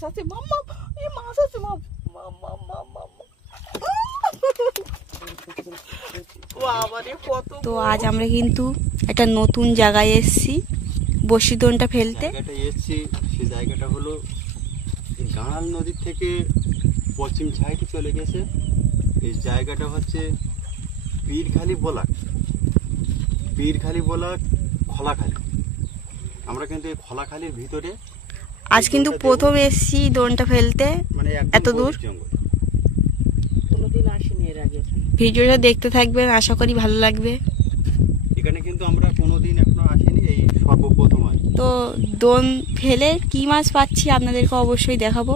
মাছ আছে মাম্মা, এই মাছ আছে মাম্মা মাম্মা। তো আজ আমরা কিন্তু একটা নতুন জায়গায় এসেছি বড়শি দোনটা ফেলতে। এসেছি সেই জায়গাটা হলো গাঁড়াল নদীর থেকে পশ্চিম সাইডে চলে গেছে। এই জায়গাটা হচ্ছে পীরখালি ব্লক, পীরখালি ব্লক খোলাখালি। আমরা কিন্তু এই খোলাখালির ভিতরে আজ কিন্তু প্রথম এসেছি দোনটা ফেলতে, মানে এত দূর জঙ্গল, কোনোদিন আসিনি এর আগে। ভিডিওটা দেখতে থাকবেন, আশা করি ভালো লাগবে। এখানে কিন্তু আমরা কোনোদিন এখনো আসিনি, এই সর্বপ্রথম আসি। তো দোন ফেলে কি মাছ পাচ্ছি আপনাদেরকে অবশ্যই দেখাবো,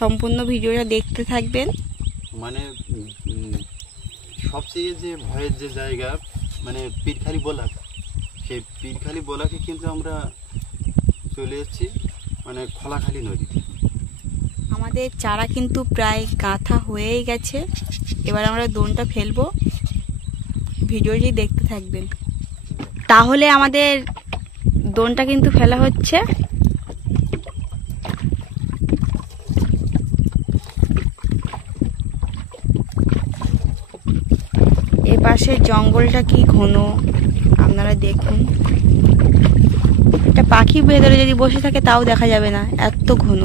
সম্পূর্ণ ভিডিওটা দেখতে থাকবেন। মানে সবচেয়ে যে ভয়ের যে জায়গা মানে পীরখালি ব্লক, সেই পীরখালি ব্লকে কিন্তু আমরা চলে এসেছি মানে খোলাখালি নদীতে। আমাদের চারা কিন্তু প্রায় গাঁথা হয়েই গেছে, এবার আমরা দোনটা ফেলবো, ভিডিওটি দেখতে থাকবেন। তাহলে আমাদের দোনটা কিন্তু ফেলা হচ্ছে। এ পাশের জঙ্গলটা কি ঘন আপনারা দেখুন, একটা পাখি ভেতরে যদি বসে থাকে তাও দেখা যাবে না, এত ঘন।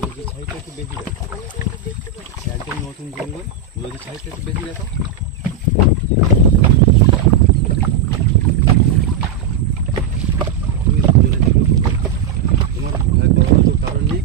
নদীর সাইডটা একটু বেশি দেখো, একদম নতুন জঙ্গল, নদীর সাইডটা একটু বেশি দেখো। তোমার ভয় পাওয়ার তো কারণ নেই।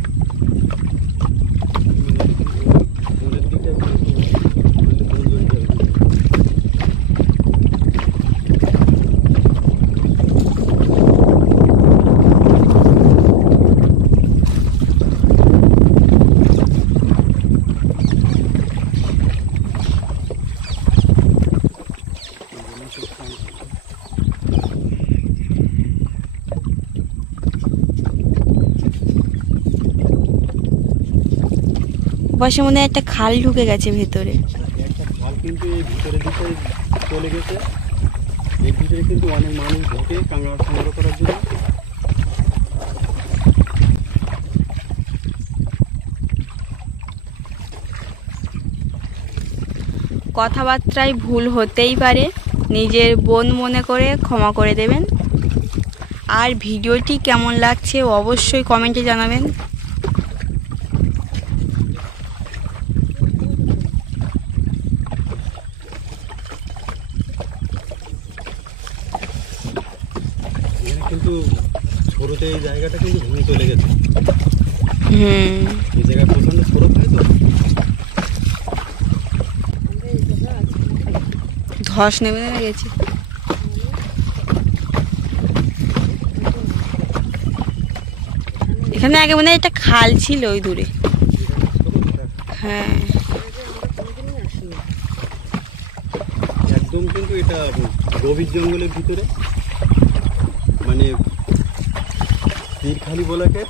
পাশে মনে হয় একটা খাল ঢুকে গেছে ভেতরে, একটা খাল কিন্তু এই ভিতরে দিকে চলে গেছে। এর ভিতরে কিন্তু অনেক মানুষ ঢোকে কাঁকড়া সংগ্রহ করার জন্য। কথাবার্তায় ভুল হতেই পারে, নিজের বোন মনে করে ক্ষমা করে দেবেন। আর ভিডিওটি কেমন লাগছে অবশ্যই কমেন্টে জানাবেন। কিন্তু ছোটতে এই জায়গাটা কিন্তু ভেঙে চলে গেছে। এই জায়গা প্রচন্ড ছোট হয় তো, ধস নেমে গেছে। এখানে আগে মনে হয় একটা খাল ছিল ওই দূরে। হ্যাঁ, একদম কিন্তু এটা গভীর জঙ্গলের ভিতরে, মানে পীরখালি ব্লকে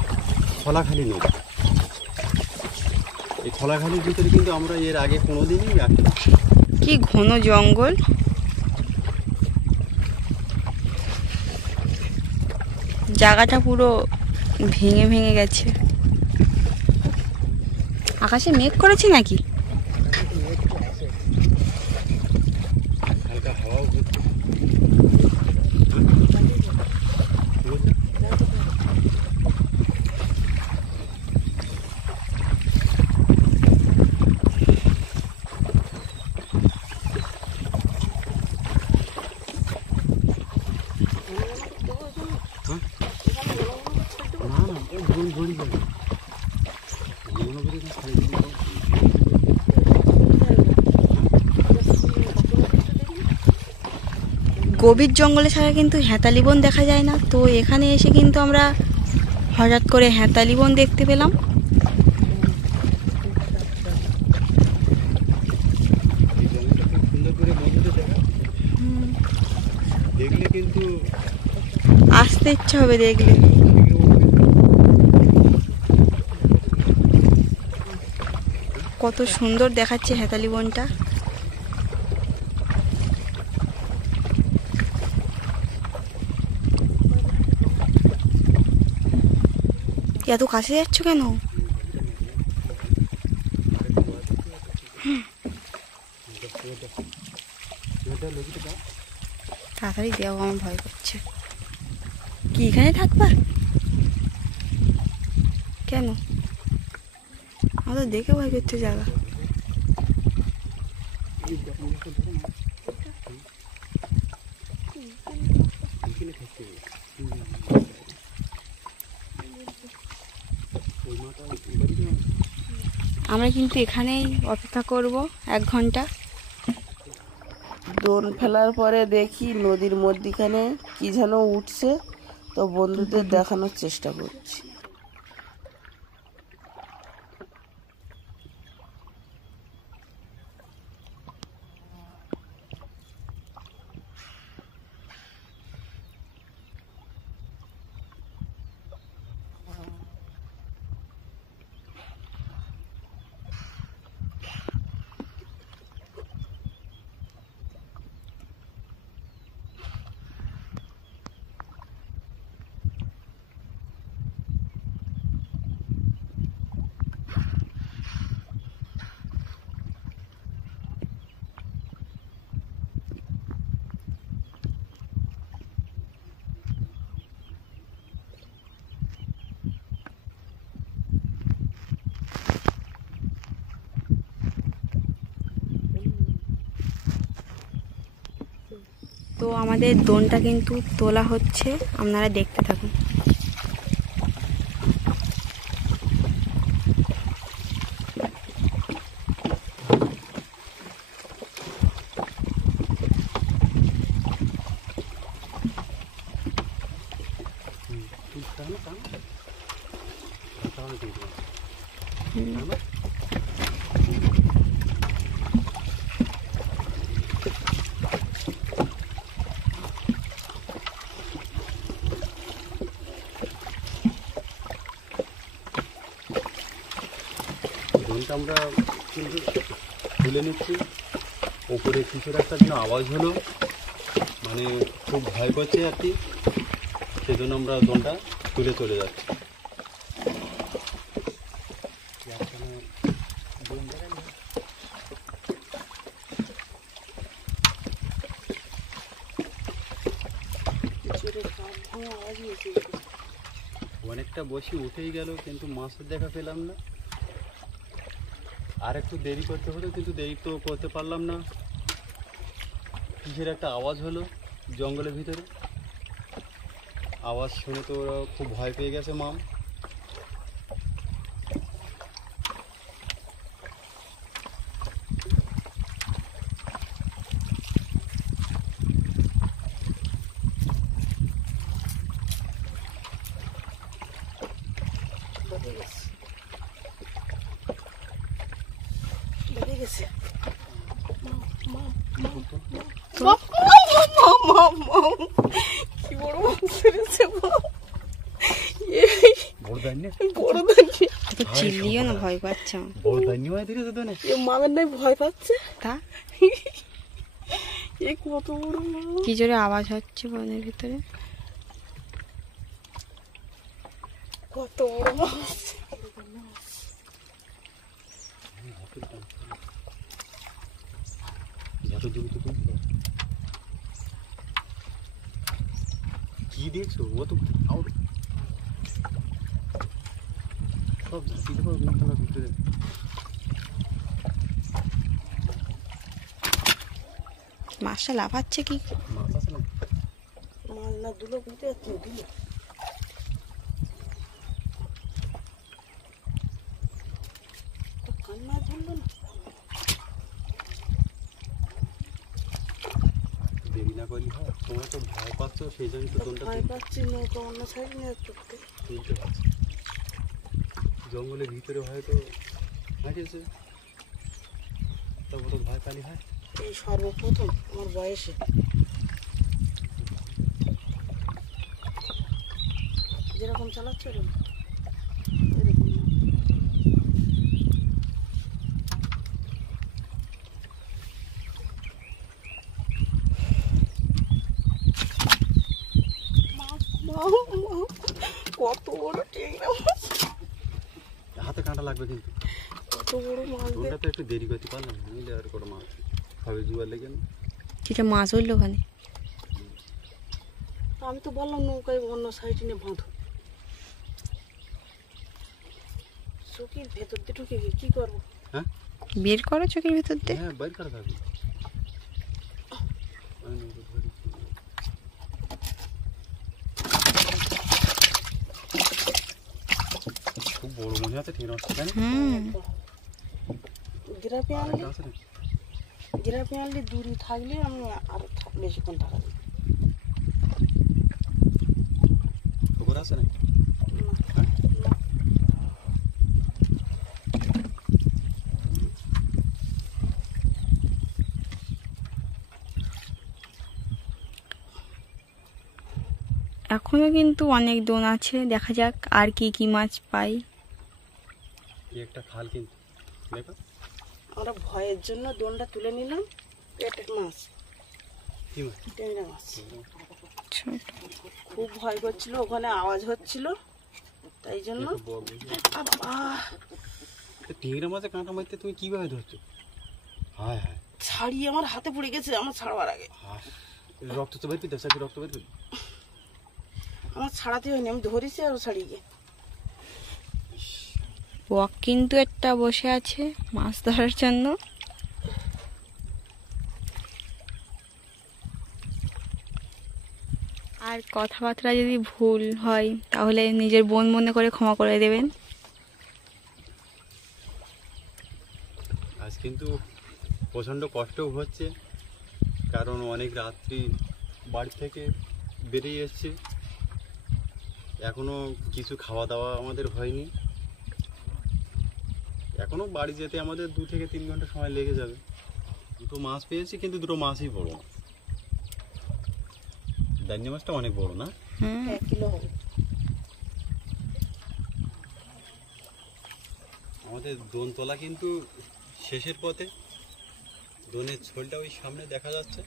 খোলাখালি নদী। এই খোলাখালির ভিতরে কিন্তু আমরা এর আগে কোনোদিনই আসি। কি ঘন জঙ্গল, জায়গাটা পুরো ভেঙে ভেঙে গেছে। আকাশে মেঘ করেছে নাকি? হালকা হাওয়াও ঘুরছে। গভীর জঙ্গলে ছাড়া কিন্তু হেঁতালি বন দেখা যায় না। তো এখানে এসে কিন্তু আমরা হঠাৎ করে হেঁতালি বন দেখতে পেলাম। দেখলে কিন্তু আসতে ইচ্ছা হবে দেখলে। কত সুন্দর দেখাচ্ছে হেতালি বনটা। এত কাছে যাচ্ছ কেন? তাড়াতাড়ি দেও, আমার ভয় করছে। কি এখানে থাকবা কেন? আমাদের দেখে ভয় করছে জায়গা। আমরা কিন্তু এখানেই অপেক্ষা করব 1 ঘন্টা। দোন ফেলার পরে দেখি নদীর মধ্যিখানে কি যেন উঠছে, তো বন্ধুদের দেখানোর চেষ্টা করছি। তো আমাদের দোনটা কিন্তু তোলা হচ্ছে, আপনারা দেখতে থাকুন। দোনটা আমরা কিন্তু তুলে নিচ্ছি। ওপরে কিছুর একটা যেন আওয়াজ হলো, মানে খুব ভয় করছে আর কি, সেজন্য আমরা দোনটা তুলে চলে যাচ্ছি। অনেকটা বসি উঠেই গেল, কিন্তু মাছের দেখা পেলাম না। আর একটু দেরি করতে হতো, কিন্তু দেরি তো করতে পারলাম না। কিসের একটা আওয়াজ হলো জঙ্গলের ভিতরে, আওয়াজ শুনে তো ওরা খুব ভয় পেয়ে গেছে মাম। কি বড় মাছ ধরেছে, চিল্লিও না, ভয় পাচ্ছে। মামের নাই ভয় পাচ্ছে তা কত বড় কি জোরে আওয়াজ হচ্ছে বনের ভিতরে। কত বড় মাছ। কি দেখছো? ও তো সব ঝাঁকি দেবো ভিতরে। মাছটা লাফাচ্ছে কি? মাছ আছে না? মাছ না দুলো বুঝতে যাচ্ছে, দুলো কান্না ধরলো না। দেরি না করি হয়, তোমরা তো ভয় পাচ্ছ, সেই জন্য তো দোনটা ভয় পাচ্ছি না তো, অন্য সাইড নিয়ে চুপতে তুলতে হচ্ছে। জঙ্গলের ভিতরে হয়তো হাঁটেছে, তবু তো ভয় পালি হয়। এই সর্বপ্রথম আমার বয়সে যেরকম চালাচ্ছে এরকম কত বড় ট্যাংরা মাছ, হাতে কাঁটা লাগবে কিন্তু। কত বড় মাছ। তোমরা তো একটু দেরি করতে পারলাম, নিলে আর কোনো মাছ হবে জুয়ার লেগে না। সেটা মাছ হইলো ওখানে। আমি তো বললাম নৌকায় অন্য সাইডে নিয়ে বাঁধো। চোখের ভেতর দিয়ে ঢুকে গিয়ে কি করবো? হ্যাঁ বের করো চোখের ভিতর দিয়ে। হ্যাঁ বাইর করা থাকবে। খুব বড় মনে হচ্ছে ঠিক আছে। গ্রাফে আনলে, গ্রাফে আনলে দূরে থাকলে আমি আরো বেশিক্ষণ টাকা দিই। খবর আছে না? এখনো কিন্তু অনেক দোন আছে, দেখা যাক আর কি কি মাছ পাই। একটা খাল কিন্তু দেখো, আমরা ভয়ের জন্য দোনটা তুলে নিলাম। পেটে মাছ, কি মাছ? ট্যাংরা মাছ। ছোট। খুব ভয় করছিল, ওখানে আওয়াজ হচ্ছিল, তাই জন্য। টিংরা মাছে কাঁটা মারতে তুমি কিভাবে ধরছো? হায় হায়, ছাড়িয়ে আমার হাতে পড়ে গেছে আমার ছাড়বার আগে। রক্ত তো বের করতে হবে, রক্ত বের করতে। আমার ছাড়াতে হয়নি, আমি ধরেছি আর ছাড়িয়ে গিয়ে। বক কিন্তু একটা বসে আছে মাছ ধরার জন্য। আর কথাবার্তা যদি ভুল হয় তাহলে নিজের বোন মনে করে ক্ষমা করে দেবেন। আজ কিন্তু প্রচণ্ড কষ্টও হচ্ছে, কারণ অনেক রাত্রি বাড়ি থেকে বেরিয়ে এসেছি, এখনও কিছু খাওয়া দাওয়া আমাদের হয়নি। এখনও বাড়ি যেতে আমাদের 2 থেকে 3 ঘন্টা সময় লেগে যাবে। দুটো মাছ পেয়েছি, কিন্তু দুটো মাছই বড় না। দান্নি মাছটা অনেক বড় না? 1 কিলো হবে। আমাদের দোনতলা কিন্তু শেষের পথে, দোনের ছোলটা ওই সামনে দেখা যাচ্ছে।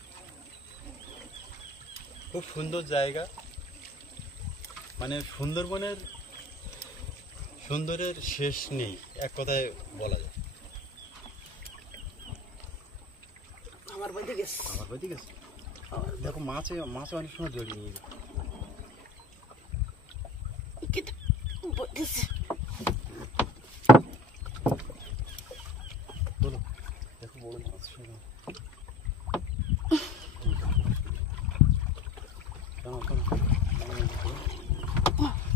খুব সুন্দর জায়গা, মানে সুন্দরের শেষ নেই, এক কথায় বলা যায়। আমার বাড়িতে গেছে, আমার বাড়ি গেছে দেখো, মাছে অনেক সময় জড়িয়ে নিয়ে যায়। বলো, দেখো বড় মাছ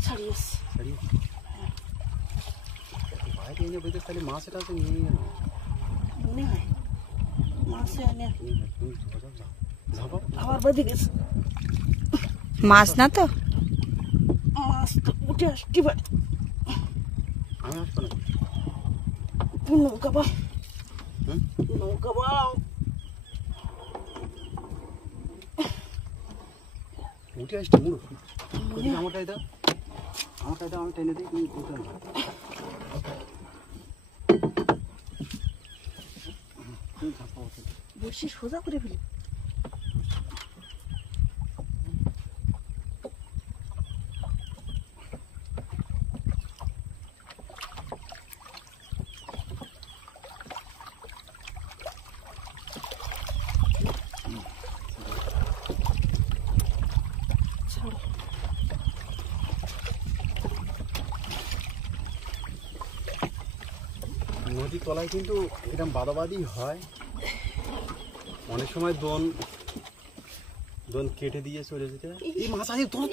ছাড়িয়ে বাইরে এনে বেঁধে তাহলে মাছটা আছে নিয়ে গেল মনে হয়। মাছে এনে ঝাপা আমার বাড়িতে গেছে। মাছ না তো, মাছ তো উঠে আসতে পারে। আমি আসবো না। নৌকা বা, নৌকা বা। উঠে আসছে মুড়ো, আমারটাই দাও, আমি টেনে দিই, তুমি উঠে না। বসে সোজা করে ফেলি। নদীর তলায় কিন্তু এরকম বাদাবাদি হয়, অনেক সময় দোন কেটে দিয়ে চলে যেতে। এই মাছ আছে, তোলা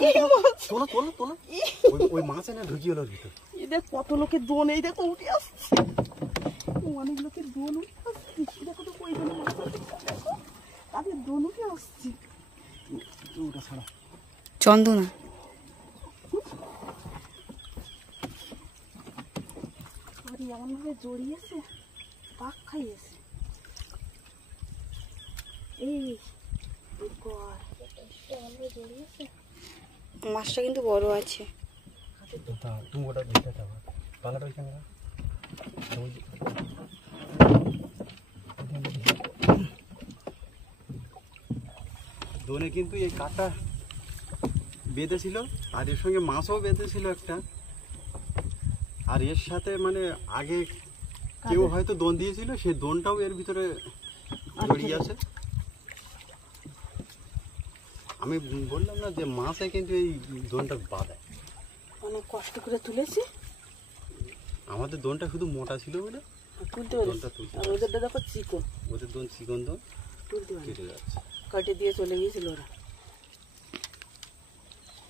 ওই মাছ এনে ঢুকিয়ে হলো ভিতর। এই দেখ কত লোকের দোন, এই দেখো উঠে আসছে, অনেক লোকের দোন উঠে আসছে। দেখো তো কই দোন মাছ আছে, তাদের দোন উঠে আসছে। ওটা ছাড়া চন্দনা এমনভাবে জড়িয়েছে, পাক খাইয়েছে। এই জড়িয়েছে, মাছটা কিন্তু বড় আছে। তুমি ওটা দেখতে যাবো, পালাটা ওইখানে দোনে কিন্তু এই কাঠটা বেঁধেছিল, আর এর সঙ্গে মাছও বেঁধেছিল একটা। আর এর সাথে মানে আগে কেউ হয়তো দোন দিয়েছিল, সেই দোনটাও এর ভিতরে জড়িয়ে আছে। আমি বললাম না যে মাছে কিন্তু এই দোনটা বাঁধায়। অনেক কষ্ট করে তুলেছি। আমাদের দোনটা শুধু মোটা ছিল বলে তুলতে দোনটা পারিস। তুলতে আর ওদেরটা দেখো চিকন, ওদের দোন চিকন দোন তুলতে পারিস। কেটে যাচ্ছে। কাটে দিয়ে চলে গিয়েছিল ওরা।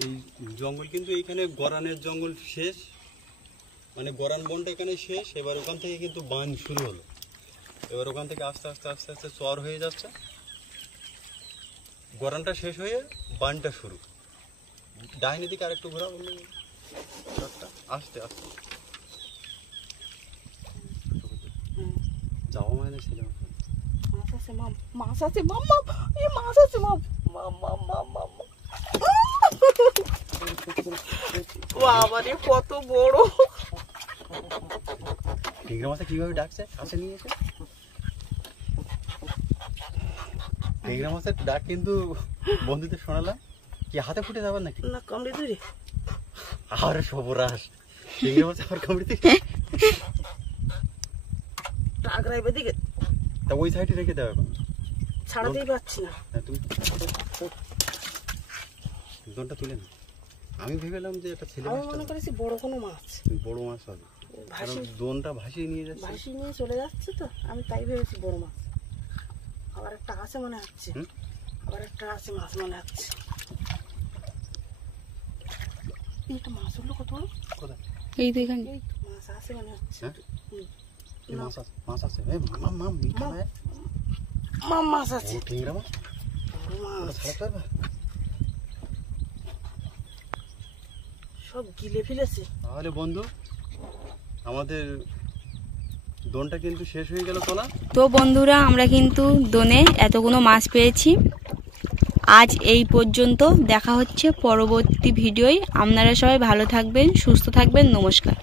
এই জঙ্গল কিন্তু এইখানে গরানের জঙ্গল শেষ, মানে গরান বনটা এখানে শেষ। এবার ওখান থেকে কিন্তু বান শুরু হলো। এবার ওখান থেকে আস্তে আস্তে আস্তে আস্তে চর হয়ে যাচ্ছে। গরানটা শেষ হয়ে বানটা শুরু। ডাইনি দিকে আরেকটু ঘোরা বললো, আস্তে আস্তে যাওয়া মানে ছিল। মাছ আছে মাম, মাছ আছে মাম, মাম এই মাছ আছে মাম, মাম মাম মাম মাম। বাবা রে কত বড়! টিংরা মাছটা কিভাবে ডাকছে কাছে নিয়ে এসে। টিংরা মাছের ডাক কিন্তু বন্ধুদের শোনালাম। কি হাতে ফুটে যাবার নাকি? না কামড়ে ধরে আর সবরাস টিংরা মাছ আবার কামড়ে দিই। টাকরাইবে দিকে তা ওই সাইডে রেখে দেওয়া এখন। ছাড়াতেই পারছি না। হ্যাঁ, তুমি দোনটা তুলে না। আমি ভেবেলাম যে একটা ছেলে আমি মাছটা মনে করেছি বড় কোনো মাছ বড় মাছ হবে, কারণ ভাসি দোনটা ভাসিয়ে নিয়ে যাচ্ছে। ভাসি নিয়ে চলে যাচ্ছে তো, আমি তাই ভেবেছি বড় মাছ। আবার একটা আছে মনে হচ্ছে, হুম? আবার একটা আছে মাছ মনে হচ্ছে। এই একটা মাছ হলো কত বড়! কোথায়? এই তো এখানে। এই তো মাছ আছে মনে হচ্ছে। হ্যাঁ? হুম। কি মাছ আছে? মাছ আছে। এই মাম মাম মিঠা মাম। না? মাম মাছ আছে, ও টিংরা মাছ। বড় ওটা মাছ। ছাড়াতে পারবা? সব গিলে ফেলেছে। তাহলে বন্ধু আমাদের দোনটা কিন্তু শেষ হয়ে গেল তোলা। তো বন্ধুরা, আমরা কিন্তু দোনে এতগুলো মাছ পেয়েছি। আজ এই পর্যন্ত, দেখা হচ্ছে পরবর্তী ভিডিওয়। আপনারা সবাই ভালো থাকবেন, সুস্থ থাকবেন। নমস্কার।